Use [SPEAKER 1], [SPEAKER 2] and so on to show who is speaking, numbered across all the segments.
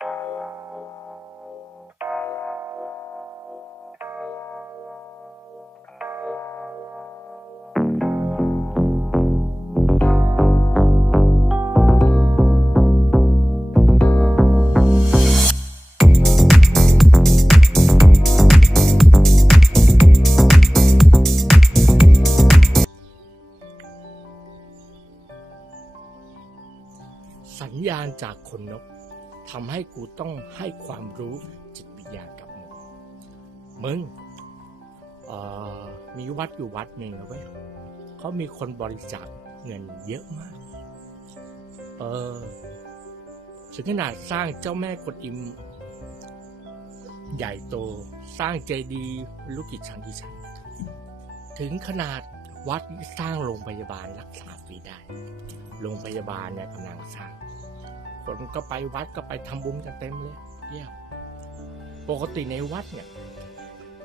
[SPEAKER 1] สัญญาณจากคนนก ทำให้กูต้องให้ความรู้จิตวิญญาณกับมึง มึงมีวัดอยู่วัดหนึ่งเว้ยเขามีคนบริจาคเงินเยอะมาก เออถึงขนาดสร้างเจ้าแม่กวนอิม ใหญ่โต สร้างเจดีย์ไม่รู้กี่ชั้นกี่ชั้นถึงขนาดวัดสร้างโรงพยาบาลรักษาฟรีได้ โรงพยาบาลเนี่ยกำลังสร้าง คนก็ไปวัดก็ไปทำบุญกันเต็มเลยเยี่ยมปกติในวัดเนี่ย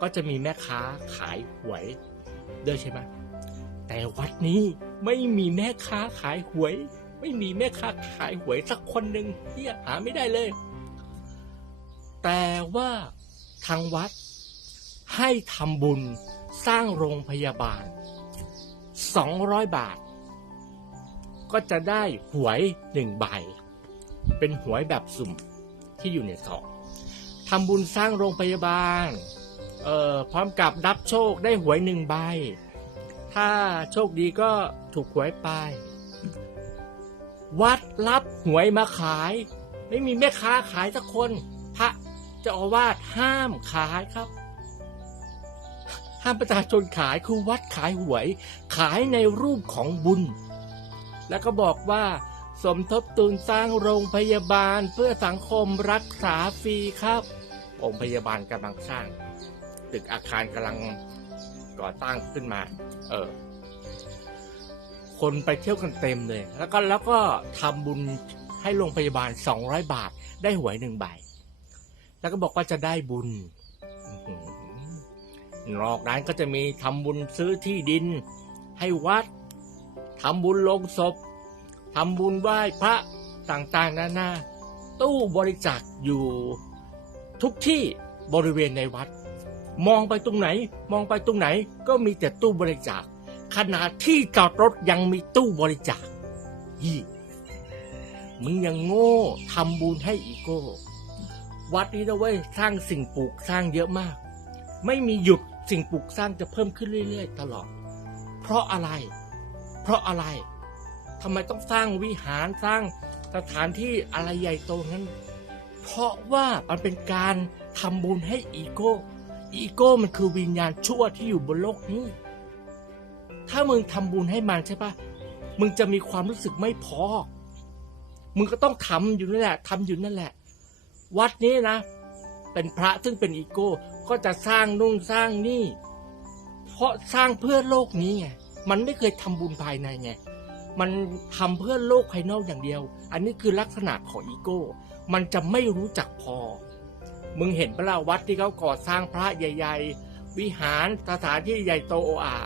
[SPEAKER 1] ก็จะมีแม่ค้าขายหวยด้วยใช่ไหมแต่วัดนี้ไม่มีแม่ค้าขายหวย ไม่มีแม่ค้าขายหวยสักคนหนึ่งเที่ยหาไม่ได้เลย แต่ว่าทางวัดให้ทำบุญสร้างโรงพยาบาล 200 บาท ก็จะได้หวยหนึ่งใบ เป็นหวยแบบสุ่มที่อยู่ในซองทำบุญสร้างโรงพยาบาลเอ่อพร้อมกับรับโชคได้หวยหนึ่งใบ ถ้าโชคดีก็ถูกหวยไป วัดรับหวยมาขาย ไม่มีแม่ค้าขายสักคน พระเจ้าอาวาสห้ามขายครับ ห้ามประชาชนขายคือวัดขายหวย ขายในรูปของบุญ แล้วก็บอกว่า สมทบทุนสร้างโรงพยาบาลเพื่อสังคมรักษาฟรีครับ โรงพยาบาลกำลังสร้าง ตึกอาคารกำลังก่อตั้งขึ้นมา เออ คนไปเที่ยวกันเต็มเลย แล้วก็แล้วก็ทำบุญให้โรงพยาบาล200บาท ได้หวยหนึ่งใบ แล้วก็บอกว่าจะได้บุญนอกนั้นก็จะมีทำบุญซื้อที่ดิน ให้วัดทำบุญลงศพ ทำบุญไหว้พระต่างๆ นานาตู้บริจาคอยู่ทุกที่บริเวณในวัด มองไปตรงไหน มองไปตรงไหนก็มีแต่ตู้บริจาคขนาดที่จอดรถยังมีตู้บริจาคยี่มึงยังโง่ทำบุญให้อีโก้ วัดนี้นะเว้ยสร้างสิ่งปลูกสร้างเยอะมาก ไม่มีหยุดสิ่งปลูกสร้างจะเพิ่มขึ้นเรื่อย ๆ ตลอด เพราะอะไร เพราะอะไร ทำไมต้องสร้างวิหารสร้างสถานที่อะไรใหญ่โตงั้น เพราะว่ามันเป็นการทำบุญให้อีโก้ อีโก้มันคือวิญญาณชั่วที่อยู่บนโลกนี้ ถ้ามึงทำบุญให้มันใช่ปะมึงจะมีความรู้สึกไม่พอ มึงก็ต้องทำอยู่นั่นแหละทำอยู่นั่นแหละ วัดนี้นะ เป็นพระซึ่งเป็นอีโก้ ก็จะสร้างนู่นสร้างนี่ เพราะสร้างเพื่อโลกนี้ไง มันไม่เคยทำบุญภายในไง มันทำเพื่อโลกภายนอกอย่างเดียว อันนี้คือลักษณะของอีโก้ มันจะไม่รู้จักพอ มึงเห็นปะล่าวัดที่เขาก่อสร้างพระใหญ่ ๆ วิหารสถานที่ใหญ่โตโออา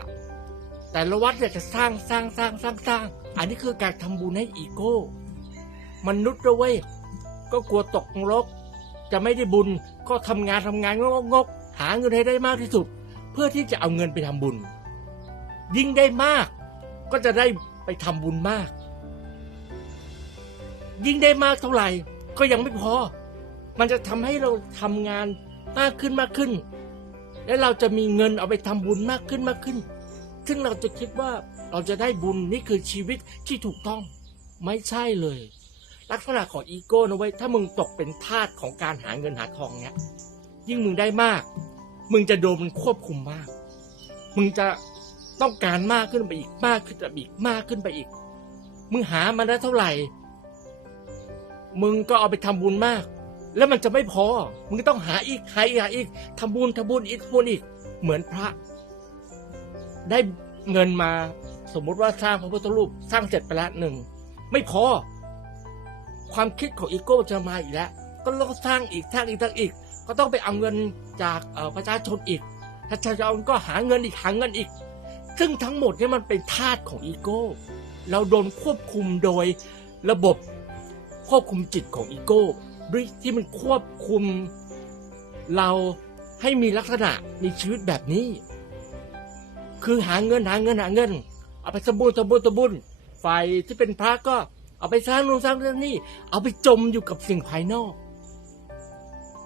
[SPEAKER 1] แต่ละวัดเนี่ยจะสร้างสร้างสร้างสร้างสร้าง อันนี้คือการทำบุญให้อีโก้ มนุษย์ด้วยเว้ยก็กลัวตกนรก จะไม่ได้บุญก็ทำงานทำงานงกงกหาเงินให้ได้มากที่สุด เพื่อที่จะเอาเงินไปทำบุญ ยิ่งได้มากก็จะได้ ไปทำบุญมาก ยิ่งได้มากเท่าไหร่ ก็ยังไม่พอ มันจะทำให้เราทำงานมากขึ้นมากขึ้น และเราจะมีเงินเอาไปทำบุญมากขึ้นมากขึ้น ซึ่งเราจะคิดว่าเราจะได้บุญนี่คือชีวิตที่ถูกต้อง ไม่ใช่เลย ลักษณะของอีโก้นะเว้ยถ้ามึงตกเป็นทาสของการหาเงินหาทองเนี้ยยิ่งมึงได้มาก มึงจะโดนมันควบคุมมาก มึงจะ ต้องการมากขึ้นไปอีกมากขึ้นไปอีกมากขึ้นไปอีก มึงหามาได้เท่าไหร่ มึงก็เอาไปทำบุญมาก แล้วมันจะไม่พอ มึงก็ต้องหาอีกหาอีกหาอีกทำบุญทำบุญอีกทำบุญอีก เหมือนพระ ได้เงินมา สมมุติว่าสร้างพระพุทธรูปสร้างเสร็จไปแล้วหนึ่งไม่พอ ความคิดของอีโก้จะมาอีกแล้วก็ต้องสร้างอีกสร้างอีกสร้างอีก ก็ต้องไปเอาเงินจากประชาชนอีกประชาชนก็หาเงินอีกหาเงินอีก ซึ่งทั้งหมดเนี่ยมันเป็นทาสของอีโก้ เราโดนควบคุมโดยระบบควบคุมจิตของอีโก้ที่มันควบคุมเราให้มีลักษณะมีชีวิตแบบนี้ คือหาเงินหาเงินหาเงิน เอาไปสมบูรณ์สมบูรณ์สมบูรณ์ฝ่ายที่เป็นพระก็เอาไปสร้างนู่นสร้างเรื่องนี้เอาไปจมอยู่กับสิ่งภายนอก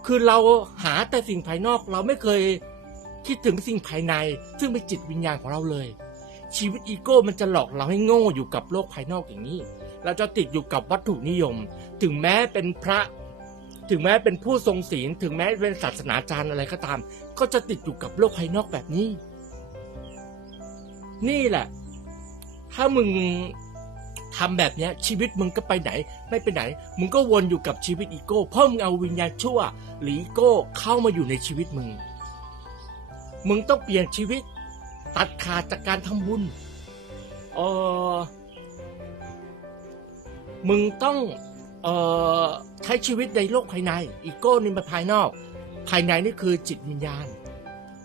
[SPEAKER 1] คือเราหาแต่สิ่งภายนอกเราไม่เคย คิดถึงสิ่งภายในซึ่งเป็นจิตวิญญาณของเราเลย ชีวิตอีโก้มันจะหลอกเราให้โง่อยู่กับโลกภายนอกอย่างนี้ เราจะติดอยู่กับวัตถุนิยม ถึงแม้เป็นพระ ถึงแม้เป็นผู้ทรงศีล ถึงแม้เป็นศาสนาจารย์อะไรก็ตาม ก็จะติดอยู่กับโลกภายนอกแบบนี้ นี่แหละ ถ้ามึงทำแบบนี้ชีวิตมึงก็ไปไหน ไม่ไปไหน มึงก็วนอยู่กับชีวิตอีโก้เพราะมึงเอาวิญญาณชั่วหรืออีโก้เข้ามาอยู่ในชีวิตมึง มึงต้องเปลี่ยนชีวิต ตัดขาดจากการทำบุญเออมึงต้องเออใช้ชีวิตในโลกภายใน อีโก้นี่มาภายนอก ภายในนี่คือจิตวิญญาณ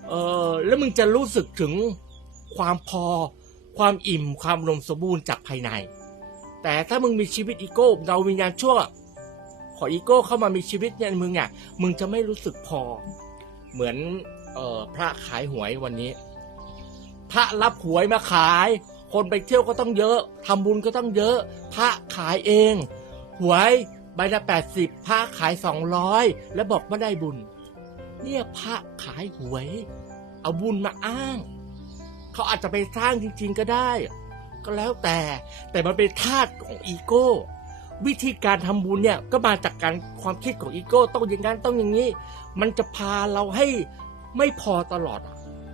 [SPEAKER 1] เออแล้วมึงจะรู้สึกถึงความพอ ความอิ่มความรมสมบูรณ์จากภายใน แต่ถ้ามึงมีชีวิตอีโก้เงาวิญญาณชั่ว ขออีโก้เข้ามามีชีวิตเนี่ยมึงอะมึงจะไม่รู้สึกพอ เหมือน เออพระขายหวยวันนี้ พระรับหวยมาขาย คนไปเที่ยวก็ต้องเยอะทำบุญก็ต้องเยอะ พระขายเอง หวยใบละแปดสิบพระขายสองร้อยแล้วบอกว่าได้บุญ เนี่ยพระขายหวย เอาบุญมาอ้าง เขาอาจจะไปสร้างจริง ๆก็ได้ ก็แล้วแต่แต่มันเป็นธาตุของอีโก้ วิธีการทำบุญเนี่ยก็มาจากการความคิดของอีโก้ต้องอย่างนั้นต้องอย่างนี้ มันจะพาเราให้ ไม่พอตลอด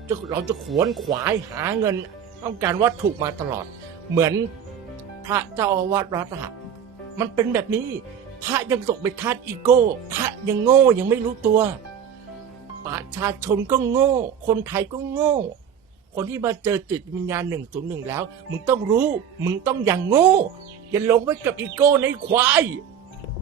[SPEAKER 1] จะเราจะขวนขวายหาเงิน ต้องการวัตถุมาตลอด เหมือนพระเจ้าอาวาสรัฐอะมันเป็นแบบนี้ พระยังตกเป็นทาสอีโก้ พระยังโง่ยังไม่รู้ตัว ประชาชนก็โง่ คนไทยก็โง่ คนที่มาเจอจิตวิญญาณหนึ่งศูนย์หนึ่งแล้ว มึงต้องรู้ มึงต้องอย่างโง่ อย่าหลงไปกับอีโก้ในควาย